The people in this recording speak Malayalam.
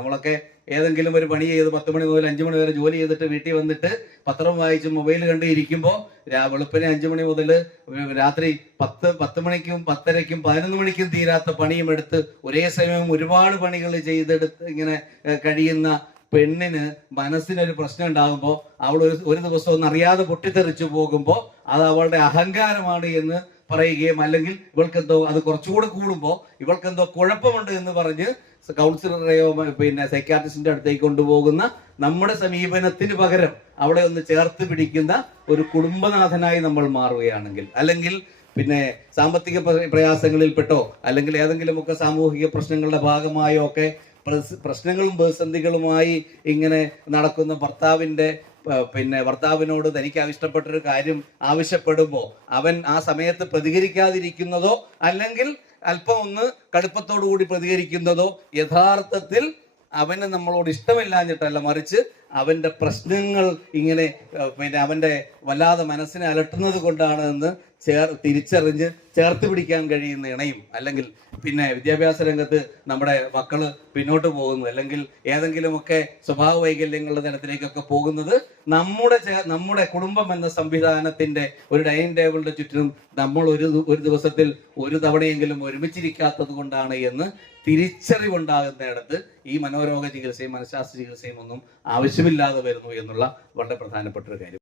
നമ്മളൊക്കെ ഏതെങ്കിലും ഒരു പണി ചെയ്ത് 10 മണി മുതൽ 5 മണി വരെ ജോലി ചെയ്തിട്ട് വീട്ടിൽ വന്നിട്ട് പത്രം വായിച്ച് മൊബൈൽ കണ്ട് ഇരിക്കുമ്പോൾ വെളുപ്പിനെ 5 മണി മുതൽ രാത്രി 10 മണിക്കും 10:30ക്കും 11 മണിക്കും തീരാത്ത പണിയും എടുത്ത് ഒരേ സമയം ഒരുപാട് പണികൾ ചെയ്തെടുത്ത് ഇങ്ങനെ കഴിയുന്ന പെണ്ണിന് മനസ്സിനൊരു പ്രശ്നം ഉണ്ടാകുമ്പോൾ അവൾ ഒരു ദിവസം ഒന്നും അറിയാതെ പൊട്ടിത്തെറിച്ചു പോകുമ്പോൾ അത് അവളുടെ അഹങ്കാരമാണ് എന്ന് പറയുകയും, അല്ലെങ്കിൽ ഇവൾക്കെന്തോ അത് കുറച്ചുകൂടെ കൂടുമ്പോൾ ഇവൾക്കെന്തോ കുഴപ്പമുണ്ട് എന്ന് പറഞ്ഞ് കൗൺസിലറെയോ പിന്നെ സൈക്കാട്രിസ്റ്റിന്റെ അടുത്തേക്ക് കൊണ്ടുപോകുന്ന നമ്മുടെ സമീപനത്തിന് പകരം അവളെ ഒന്ന് ചേർത്ത് പിടിക്കുന്ന ഒരു കുടുംബനാഥനായി നമ്മൾ മാറുകയാണെങ്കിൽ, അല്ലെങ്കിൽ പിന്നെ സാമ്പത്തിക പ്രയാസങ്ങളിൽപ്പെട്ടോ അല്ലെങ്കിൽ ഏതെങ്കിലുമൊക്കെ സാമൂഹിക പ്രശ്നങ്ങളുടെ ഭാഗമായോ ഒക്കെ പ്രശ്നങ്ങളും പ്രതിസന്ധികളുമായി ഇങ്ങനെ നടക്കുന്ന ഭർത്താവിനോട് തനിക്ക് ഇഷ്ടപ്പെട്ടൊരു കാര്യം ആവശ്യപ്പെടുമ്പോൾ അവൻ ആ സമയത്ത് പ്രതികരിക്കാതിരിക്കുന്നതോ അല്ലെങ്കിൽ അല്പം ഒന്ന് കടുപ്പത്തോടു കൂടി പ്രതികരിക്കുന്നതോ യഥാർത്ഥത്തിൽ അവന് നമ്മളോട് ഇഷ്ടമില്ലാഞ്ഞിട്ടല്ല, മറിച്ച് അവന്റെ പ്രശ്നങ്ങൾ ഇങ്ങനെ അവന്റെ വല്ലാതെ മനസ്സിനെ അലട്ടുന്നത് കൊണ്ടാണ് എന്ന് തിരിച്ചറിഞ്ഞ് ചേർത്ത് പിടിക്കാൻ കഴിയുന്ന ഇണയും, അല്ലെങ്കിൽ പിന്നെ വിദ്യാഭ്യാസ രംഗത്ത് നമ്മുടെ മക്കള് പിന്നോട്ട് പോകുന്നു, അല്ലെങ്കിൽ ഏതെങ്കിലുമൊക്കെ സ്വഭാവ വൈകല്യങ്ങളുടെ തലത്തിലേക്കൊക്കെ പോകുന്നത് നമ്മുടെ കുടുംബം എന്ന സംവിധാനത്തിന്റെ ഒരു ഡൈനിങ് ടേബിളിന്റെ ചുറ്റിനും നമ്മൾ ഒരു ദിവസത്തിൽ ഒരു തവണയെങ്കിലും ഒരുമിച്ചിരിക്കാത്തത് കൊണ്ടാണ് എന്ന് തിരിച്ചറിവുണ്ടാകുന്നിടത്ത് ഈ മനോരോഗ ചികിത്സയും മനഃശാസ്ത്ര ചികിത്സയും ഒന്നും ആവശ്യമില്ലാതെ വരുന്നു എന്നുള്ള വളരെ പ്രധാനപ്പെട്ട ഒരു കാര്യം.